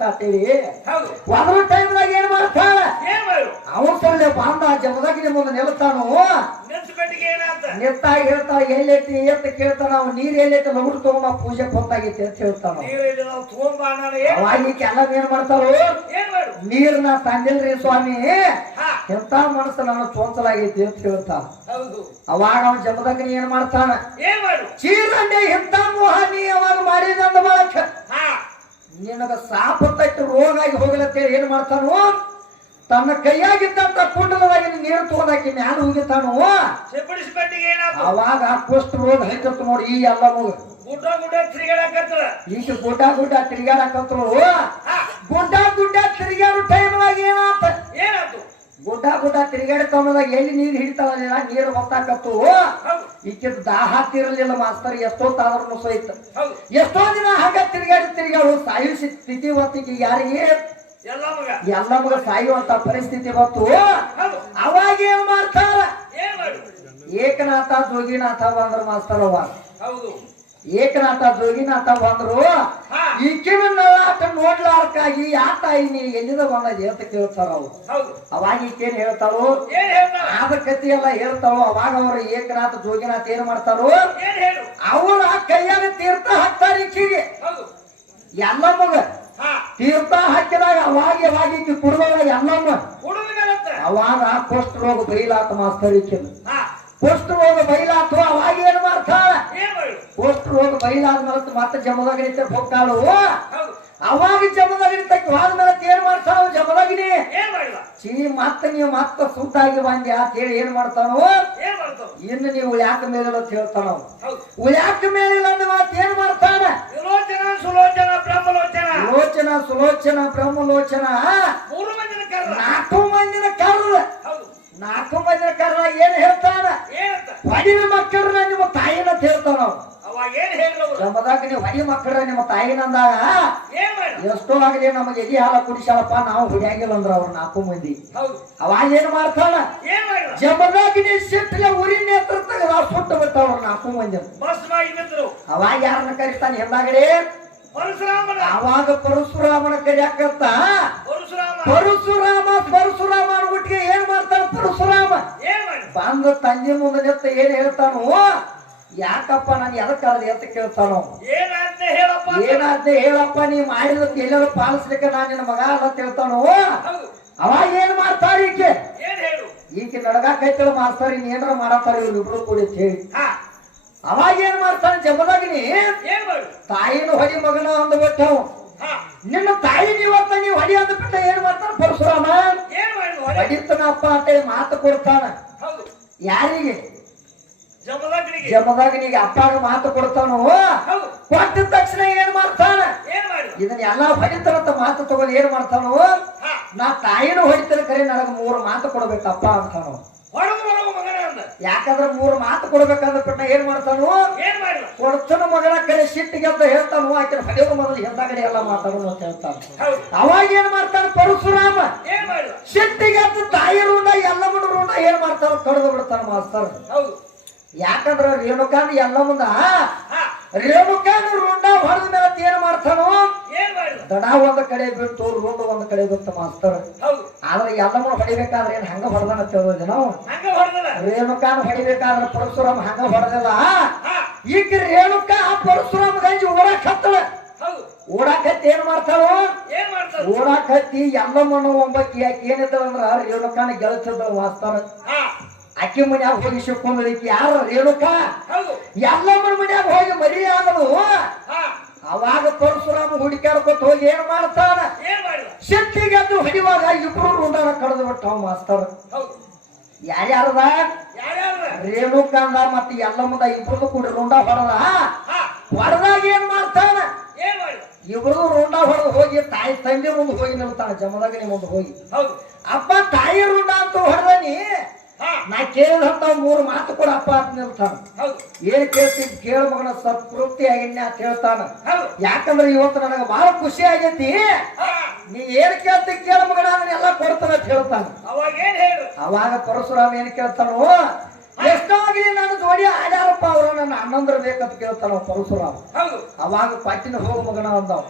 ಅಂತೇಳಿ ಹೌದು ಒಂದ್ರ ಟೈಮ್ದಾಗ ಏನ್ ಮಾಡ್ತಾಳ ಏನ್ ಮಾಡು ಅವ್ರ ಸೊಳ್ಳೆ ಬಾಂಧ ಜಮದಾಗಿ ಮುಂದೆ ನಿಲ್ತಾನು ನೆನ್ಸು ಕಟ್ಟಿಗೆ ಏನಾತ ನಿಲ್ತಾಗ ಹೇಳ್ತಾಳ ಎಲ್ಲೈತಿ ಎತ್ತ ಕೇಳ್ತಾನ ಅವ್ ನೀರ್ ಎಲ್ಲೈತಿ ಲಗುಡ್ ತಗೊಂಬ ಪೂಜೆ ಹೊತ್ತಾಗೈತಿ ಅಂತ ಹೇಳ್ತಾನ ನೀರು ನಾವು ತಗೊಂಬ ನಾನು ಏನ್ ಅವಾಗ ಎಲ್ಲ ಏನ್ ಮಾಡ್ತಾಳು ಏನ್ ಮಾಡು ನೀರ್ನ ತಂದಿಲ್ರಿ ಸ್ವಾಮಿ ಹಾ ಎಂತ ಮನಸ್ಸು ನಾನು ಚೋಂಚಲಾಗೈತಿ ಅಂತ ಹೇಳ್ತಾನ ಹೌದು ಅವಾಗ ಅವ್ನ ಜಮದಾಗಿ ಏನ್ ಮಾಡ್ತಾನ ಏನ್ ಮಾಡು ಚೀರಂಡೆ ಎಂತ ಮೋಹ ನೀ ಅವಾಗ ಮಾಡಿದಂದ ಬಳಕ ಹಾ ನಿನಗ ಸಾಪತ್ತಟ್ಟು ರೋಗ ಆಗಿ ಹೋಗಲತ್ತೇಳಿ ಏನ್ ಮಾಡ್ತಾನು ತನ್ನ ಕೈಯಾಗಿದ್ದಂತ ಕುಂಡಲದಾಗಿ ನೀರು ತಗೊಂಡಾಕಿ ಮ್ಯಾಲ ಹೋಗಿತಾನು ಸಿಪ್ಪಡಿಸಿ ಕಟ್ಟಿಗೆ ಏನಾತ ಅವಾಗ ಕುಷ್ಠ ರೋಗ ಹೈಕತ್ತು ನೋಡಿ ಈ ಎಲ್ಲ ಮಗು ಗುಡ್ಡ ತಿರುಗಾಡಕತ್ತಳ ಈಗ ಗುಡ್ಡ ತಿರುಗಾಡಕಂತರು ಹಾ ಗುಡ್ಡ ತಿರುಗಾಡೋ ಟೈಮ್ನಾಗ ಏನಾತ ಏನಾತು ಗುಡ್ಡ ಗುಡ್ಡ ತಿರುಗಾಡ್ಕೊಂಬದಾಗ ಎಲ್ಲಿ ನೀರು ಹಿಡಿತಾವಲ್ಲ ನೀರು ಹೊತ್ತಾಕತ್ತು ಈಕಿದ್ ದಾಹ ತಿರಲಿಲ್ಲ ಮಾಸ್ತರ್ ಎಷ್ಟೊತ್ತಾದ್ರೂ ಸೋಯ್ತು ಎಷ್ಟೋ ದಿನ ಹಾಗ ತಿರುಗಾಡು ಸಾಯುವ ಸ್ಥಿತಿ ಹೊತ್ತಿಗೆ ಯಾರಿಗೆ ಎಲ್ಲ ಮಗ ಸಾಯುವಂತ ಪರಿಸ್ಥಿತಿ ಬಂತು ಅವಾಗ ಏನ್ ಮಾಡ್ತಾರ ಏಕನಾಥ ಜೋಗಿನಾಥ ಬಂದ್ರ ಮಾಸ್ತರ್ ಅವಾಗ ಏಕನಾಥ ಜೋಗಿನಾಥ ಬಂದ್ರು ಈಕಿನ ನಳ್ಳಾಟ ನೋಡ್ಲಾರ್ಕಾಗಿ ಯಾ ತಾಯಿ ನೀ ಎಲ್ಲಿದ ಬಂದ ಅಂತ ಕೇಳ್ತಾರ ಅವ್ರು ಅವಾಗ ಈಕೇನ್ ಹೇಳ್ತಾಳು ಆದ ಕತಿ ಎಲ್ಲ ಹೇಳ್ತಾಳು ಅವಾಗ ಅವ್ರು ಏಕನಾಥ ಜೋಗಿನಾಥ ಏನ್ ಮಾಡ್ತಾರು ಅವ್ರ ಕೈಯಾಗ ತೀರ್ಥ ಹಾಕ್ತಾರ ಈಕಿಗೆ ಎಲ್ಲಮ್ಮಗ ತೀರ್ಥ ಹಾಕಿದಾಗ ಅವಾಗ ಈಕಿ ಕುಡ್ದವ ಎಲ್ಲಮ್ಮ ಅವಾಗ ಪೋಸ್ಟ್ ರೋಗ ಬೈಲಾತ ಮಾಸ್ತರ್ ಈಕಿನ ಪೋಸ್ಟ್ ರೋಗ ಬೈಲಾತು ಅವಾಗ ಏನ್ ಮಾಡ್ತಾಳ ಪೋಸ್ಟ್ ರೋಗ ಬೈಲಾದ್ಮೇಲೆ ಮತ್ತೆ ಜಮದಗ್ನಿ ಹೋಗ್ತಾಳು ಅವಾಗ ಜಮದಗ್ನಿ ಹೋದ್ಮೇಲೆ ಏನ್ ಮಾಡ್ತಾವ ಜಮದಗ್ನಿ ಮತ್ತ ನೀವು ಮತ್ತ ಸುದ್ದಾಗಿ ಬಂದಿ ಅಂತ ಹೇಳಿ ಏನ್ ಮಾಡ್ತಾನೋ ಇನ್ನು ನೀವು ಉಳ್ಯಾಕ ಮೇಲಿಲ್ಲ ಅಂತ ಹೇಳ್ತಾನ ಉಳ್ಯಾಕ ಮೇಲಿಲ್ಲ ಅಂದ ಮಾತು ಏನ್ ಮಾಡ್ತಾನ ಲೋಚನ ಸುಲೋಚನ ಬ್ರಹ್ಮಲೋಚನ 4 ಮಂದಿನ ಕರ್ರ ಏನ್ ಹೇಳ್ತಾನ ಹೊಡಿನ ಮಕ್ಕಳ್ರ ನಿಮ್ಮ ತಾಯಿನ ಅಂತ ಹೇಳ್ತಾನ ಜಮದಾಗ ನೀವು ಹೊಡಿ ಮಕ್ಕಳ್ರ ನಿಮ್ಮ ತಾಯಿನಂದಾಗ ಎಷ್ಟೋ ಆಗಲಿ ನಮಗೆ ಎದಿ ಹಾಲ ಕುಡಿಸಾಳಪ್ಪ ನಾವು ಹೊಡಿಯಾಗಿಲ್ಲ ಅಂದ್ರ ಅವ್ರ 4 ಮಂದಿ ಅವಾಗ ಏನ್ ಮಾಡ್ತಾನ ಜಮದಾಗಿನಿ ಸಿಟ್ಟಿಗೆ ಉರಿ ನೇತ್ರ ತೆಗೆದ ಸುಟ್ಟು ಬಿಟ್ಟವ್ರ 4 ಮಂದಿ ಅವಾಗ ಯಾರನ್ನ ಕರಿತಾನೆ ಹಿಂದಾಗಡೆ ಅವಾಗ ಪರಶುರಾಮನ ಕರಿಯಾಕತ್ತ ಪರಶುರಾಮ ಅನ್ಬಿಟ್ಟಿಗೆ ಏನ್ ಮಾಡ್ತಾನ ಪರಶುರಾಮ ಬಂದ ತಂದೆ ಮುಂದೆ ನಿಂತ ಏನ್ ಹೇಳ್ತಾನು ಯಾಕಪ್ಪ ನಾನು ಎದಕ್ಕಾದ್ರೆ ಅಂತ ಕೇಳ್ತಾನೋ ಏನಾದ್ನೆ ಹೇಳಪ್ಪ ನೀ ಮಾಡಿದ ಎಲ್ಲರೂ ಪಾಲಿಸ್ಲಿಕ್ಕೆ ನಾನು ನಿನ್ನ ಮಗ ಅಂತ ಹೇಳ್ತಾನೋ ಅವಾಗ ಏನ್ ಮಾಡ್ತಾರ ಈಕೆ ನಡಗಾಕೈತಳ ಮಾಸ್ತರ್ ಏನಾರ ಮಾಡತ್ತಾರ ಇವ್ರಿಬ್ರು ಕೂಡಿ ಅಂತ ಹೇಳಿ ಅವಾಗ ಏನ್ ಮಾಡ್ತಾನೆ ಜಮದಾಗಿನಿ ತಾಯಿನ ಹೊಡಿ ಮಗನ ಅಂದ್ಬಿಟ್ಟವು ನಿನ್ನ ತಾಯಿ ಇವತ್ತ ನೀವು ಹೊಡಿ ಅಂದ್ಬಿಟ್ಟ ಏನ್ ಮಾಡ್ತಾನ ಪರಶುರಾಮ ಹೊಡಿತನಪ್ಪ ಅಂತ ಮಾತು ಕೊಡ್ತಾನ ಯಾರಿಗೆ ಜಮದಾಗಿನಿಗೆ ಅಪ್ಪಾಗ ಮಾತು ಕೊಡ್ತಾನು ಕೊಟ್ಟಿದ ತಕ್ಷಣ ಏನ್ ಮಾಡ್ತಾನ ಇದನ್ನ ಎಲ್ಲಾ ಹೊಡಿತಾರಂತ ಮಾತು ತಗೊಂಡು ಏನ್ ಮಾಡ್ತಾನು ನಾ ತಾಯಿನ ಹೊಡಿತಾನ ಕರೆ ನನಗ 3 ಮಾತು ಕೊಡ್ಬೇಕಪ್ಪ ಅಂತಾನು ಯಾಕಂದ್ರೆ 3 ಮಾತು ಕೊಡ್ಬೇಕಂದ್ರ ಬಿಟ್ಟ ಏನ್ ಮಾಡ್ತಾನು ಕೊಡ್ತನ ಮಗನ ಕಡೆ ಸಿಟ್ಟಿಗೆ ಅಂತ ಹೇಳ್ತಾನು ಆಕೆ ಹೊಡೆಯುವ ಮೊದಲು ಹಿಂದಾಗಡೆ ಎಲ್ಲ ಮಾತಾಡೋದು ಅಂತ ಹೇಳ್ತಾನ ಅವಾಗ ಏನ್ ಮಾಡ್ತಾನ ಪರಶುರಾಮ ಸಿಟ್ಟಿಗೆ ಅಂತ ತಾಯಿ ಋಣ ಎಲ್ಲಮ್ಮನ ಋಣ ಏನ್ ಮಾಡ್ತಾನ ಕಡ್ದು ಬಿಡ್ತಾನ ಮಾಸ್ತರ್ ಯಾಕಂದ್ರ ರೇಣುಕಾಂದ ಎಲ್ಲ ಮುಂದ ರೇಣುಕಾಂದ ರುಂಡ ಹೊಡೆದ ಮೇಲೆ ಏನ್ ಮಾಡ್ತಾನೋ ದಡ ಒಂದ್ ಕಡೆ ಬಿಟ್ಟು ರುಂಡ ಒಂದ್ ಕಡೆ ಬಿಟ್ಟು ಮಾಸ್ತರ್ ಆದ್ರೆ ಎಲ್ಲಮ್ಮನ ಹೊಡಿಬೇಕಾದ್ರೆ ಏನ್ ಹಂಗ ಹೊಡೆದಾನ ಅಂತ ಹೇಳೋದು ನಾವು ರೇಣುಕಾನ ಹೊಡಿಬೇಕಾದ್ರೆ ಪರಶುರಾಮ ಹಂಗ ಹೊಡೆದಿಲ್ಲ ಈಗ ರೇಣುಕಾ ಪರಶುರಾಮ ಗಂಜಿ ಓಡಾಕತ್ತಿ ಏನ್ ಮಾಡ್ತಾಳು ಓಡಾಕತ್ತಿ ಎಲ್ಲಮ್ಮನ ಒಂಬಕ್ಕಿ ಯಾಕೆ ಏನಿದ್ದಳಂದ್ರ ರೇಣುಕಾನ ಗೆಳತಿದ್ದಳು ಮಾಸ್ತಾರ ಅಕ್ಕಿ ಮನ್ಯಾಗ ಹೋಗಿ ಸಿಕ್ಕೊಂಡ್ಲಿಕ್ಕೆ ಯಾರ ರೇಣುಕಾ ಎಲ್ಲಮ್ಮನ ಮನ್ಯಾಗ ಹೋಗಿ ಮರಿ ಆದಳು ಅವಾಗ ಪರಶುರಾಮ ಹುಡುಕಾಡ್ಕೊತ ಹೋಗಿ ಏನ್ ಮಾಡ್ತಾನ ಸಿಟ್ಟಿಗೆ ಅದು ಹೊಡಿವಾಗ ಇಬ್ರು ರುಂಡಾನ ಕಡ್ದು ಬಿಟ್ಟಾವ ಮಾಸ್ತರ್ ಯಾರ್ಯಾರದ ರೇಣುಕಾಂದ ಮತ್ತೆ ಎಲ್ಲಮ್ಮದ ಇಬ್ರು ಕೂಡಿ ರುಂಡ ಹೊಡೆದಾಗ ಏನ್ ಮಾಡ್ತಾನ ಇಬ್ರು ರುಂಡ ಹೊಡೆದು ಹೋಗಿ ತಾಯಿ ತಂದೆ ಮುಂದೆ ಹೋಗಿ ನಿಲ್ತಾನ ಜಮದಗ್ನಿ ಮುಂದೆ ಹೋಗಿ ಅಪ್ಪ ತಾಯಿ ರುಂಡ ಅಂತ ಹೊಡೆದನಿ ನಾ ಕೇಳಿದಂತ 3 ಮಾತು ಕೂಡ ಅಪ್ಪ ಅಂತ ನಿಲ್ತಾನ ಏನ್ ಕೇಳ್ತೀನಿ ಕೇಳ ಮಗನ ಸಂತೃಪ್ತಿ ಆಗಿನ್ಯ ಅಂತ ಹೇಳ್ತಾನ ಯಾಕಂದ್ರೆ ಇವತ್ತು ನನಗ ಬಹಳ ಖುಷಿ ಆಗೈತಿ ನೀ ಏನ್ ಕೇಳ್ತಿ ಕೇಳ ಮಗನ ಎಲ್ಲ ಕೊಡ್ತಾನ ಅಂತ ಹೇಳ್ತಾನ ಅವಾಗ ಪರಶುರಾಮ ಏನ್ ಕೇಳ್ತಾನೋ ಎಷ್ಟೋ ಆಗಲಿ ನಾನು ಜೋಡಿ ಆಡ್ಯಾರಪ್ಪ ಅವ್ರ ನನ್ನ ಅಣ್ಣಂದ್ರ ಬೇಕಂತ ಕೇಳ್ತಾನ ಪರಶುರಾಮ ಅವಾಗ ಪಟ್ಟಿನ ಹೋಗ ಮಗನ ಅಂದವ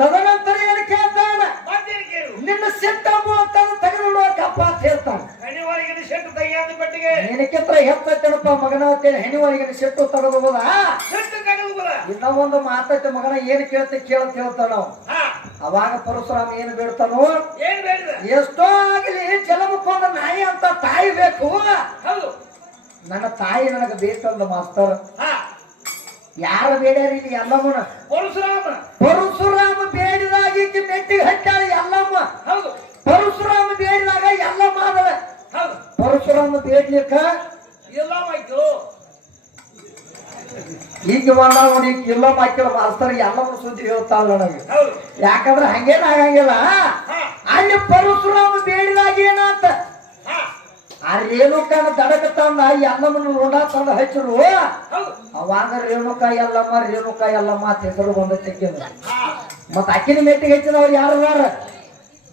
ತದನಂತರ ಏನ್ ಕೇಳ್ತಾನ ನಿನ್ನ ಸಿಟ್ಟಮ್ಮ ಅಂತ ತೆಗೆದುಕಪ್ಪ ಅಂತ ಹೇಳ್ತಾನ ನಿನಕ್ಕಿಂತ ಹೆಚ್ಚಪ್ಪ ಮಗನ ಅಂತೇಳಿ ಹೆಣ್ಣಿ ಒಳಗಿನ ಸಿಟ್ಟು ತಗದಬೋದ ಇನ್ನ ಒಂದು ಮಾತೈತೆ ಮಗನ ಏನ್ ಕೇಳ್ತಿ ಕೇಳಂತ ಹೇಳ್ತಾನ ಅವಾಗ ಪರಶುರಾಮ ಏನ್ ಬೇಡ್ತಾನೋ ಎಷ್ಟೋ ಆಗಲಿ ಜಲಮಕ್ಕೊಂದ ನಾಯಿ ಅಂತ ತಾಯಿ ಬೇಕು ನನ್ನ ತಾಯಿ ನನಗ ಬೇಕಂದ ಮಾಸ್ತರ್ ಯಾರು ಬೇಡ್ಯಾರ ಇಲ್ಲಿ ಎಲ್ಲಮ್ಮನ ಪರಶುರಾಮ ಬೇಡಿದಾಗ ಮೆಟ್ಟಿಗೆ ಹಚ್ಚಾಳ ಎಲ್ಲಮ್ಮ ಪರಶುರಾಮ ಬೇಡಿದಾಗ ಎಲ್ಲಮ್ಮ ಆದಳ ಪರಶುರಾಮ ಬೇಡ್ಲಿಕ್ಕ ಈಗ ಬಂದ ನೋಡಿ ಎಲ್ಲಮ್ಮ ಹಾಕಿಲ್ಲ ಮಾಸ್ತರ್ ಎಲ್ಲಮ್ಮ ಸುದ್ದಿ ಹೇಳ್ತಾಳ ನನಗೆ ಯಾಕಂದ್ರೆ ಹಂಗೇನ ಆಗಂಗಿಲ್ಲ ಅಲ್ಲಿ ಪರಶುರಾಮ ಬೇಡಿದಾಗ ಏನಾತ ಹಾ ಆ ರೇಣುಕನ ದಡಕ ತಂದ ಎಲ್ಲಮ್ಮನ ರೋಡ ತಂದ ಹಚ್ಚರು ಹೌದು ಅವಾಗ ರೇಣುಕ ಎಲ್ಲಮ್ಮ ಅಂತ ಹೆಸರು ಬಂದ ತೆಗೆದ ಹಾ ಮತ್ತ ಅಕ್ಕಿನ ಮೆಟ್ಟಿಗೆ ಹೆಚ್ಚಿನವ್ರು ಯಾರು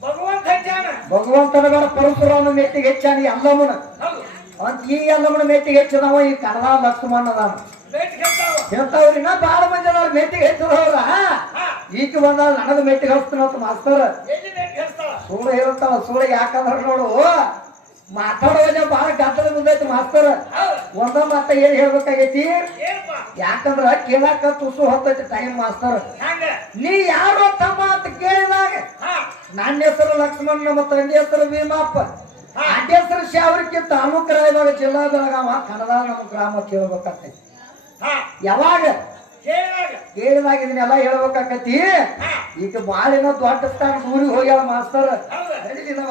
ಭಗವಂತ ಹಚ್ಚಾನ ಭಗವಂತನ ಬೇಡ ಪರಶುರಾಮ ಮೆಟ್ಟಿಗೆ ಹೆಚ್ಚಾನಿ ಎಲ್ಲಮ್ಮನ ಹೌದು ಅಂತ ಈ ಎಲ್ಲಮ್ಮನ ಮೆಟ್ಟಿಗೆ ಹೆಚ್ಚಿನವ ಈ ಕನ್ನಡ ಲಕ್ಷ್ಮಣ ಅದಾನ ಬೇಟಿ ಹೇಳ್ತಾವ ಹೇಳ್ತಾವ್ರಿನ ಬಾಳ ಮಂದಿ ಅವ್ರ ಮೆಟ್ಟಿಗೆ ಹೆಚ್ಚಿದವ್ರ ಹಾ ಈಗ ಬಂದ ನನಗ ಮೆಟ್ಟಿಗೆ ಹಚ್ತಾನಂತ ಮಾಸ್ತರ್ ಎಲ್ಲಿ ಬೇಟಿ ಹೇಳ್ತಾವ ಸುಳ್ಳು ಹೇಳ್ತಾವ ಸುಳ್ಳು ಯಾಕಂದ್ರ ನೋಡು ಮಾತಾಡೋದ ಬಾಳ ಗದ್ದಲ ಬಂದೈತಿ ಮಾಸ್ತರ್ ಹೌದು ಒಂದ ಮಾತ ಏನ್ ಹೇಳ್ಬೇಕಾಗೈತಿ ಏನಪ್ಪ ಯಾಕಂದ್ರ ಕೇಳಾಕ ತುಸು ಹೊತ್ತೈತಿ ಟೈಮ್ ಮಾಸ್ತರ್ ಹಂಗ ನೀ ಯಾರೋ ತಮ್ಮ ಅಂತ ಕೇಳಿದಾಗ ಹಾ ನನ್ನ ಹೆಸರು ಲಕ್ಷ್ಮಣ್ ನಮ್ಮ ತಂದೆ ಹೆಸರು ಭೀಮಪ್ಪ ಅಡ್ಡ ಹೆಸರು ಶಾವರಿಕೆ ತಾಲೂಕು ರಾಯಬಾಗ ಜಿಲ್ಲಾ ಬೆಳಗಾವ ಕನ್ನಡ ನಮ್ಮ ಗ್ರಾಮ ಕೇಳ್ಬೇಕಾಗ್ತೈತಿ ಹಾ ಯಾವಾಗ ಹೇಳಿದಾಗ ಕೇಳಿದಾಗ ಇದನ್ನೆಲ್ಲ ಹೇಳ್ಬೇಕಾಕತಿ ಹಾ ಈಗ ಬಾಳಿನ ದೊಡ್ಡ ಸ್ಥಾನ ಊರಿಗೆ ಹೋಗ್ಯಾಳ ಮಾಸ್ತರ್ ಹೌದು ನಡೀಲಿನ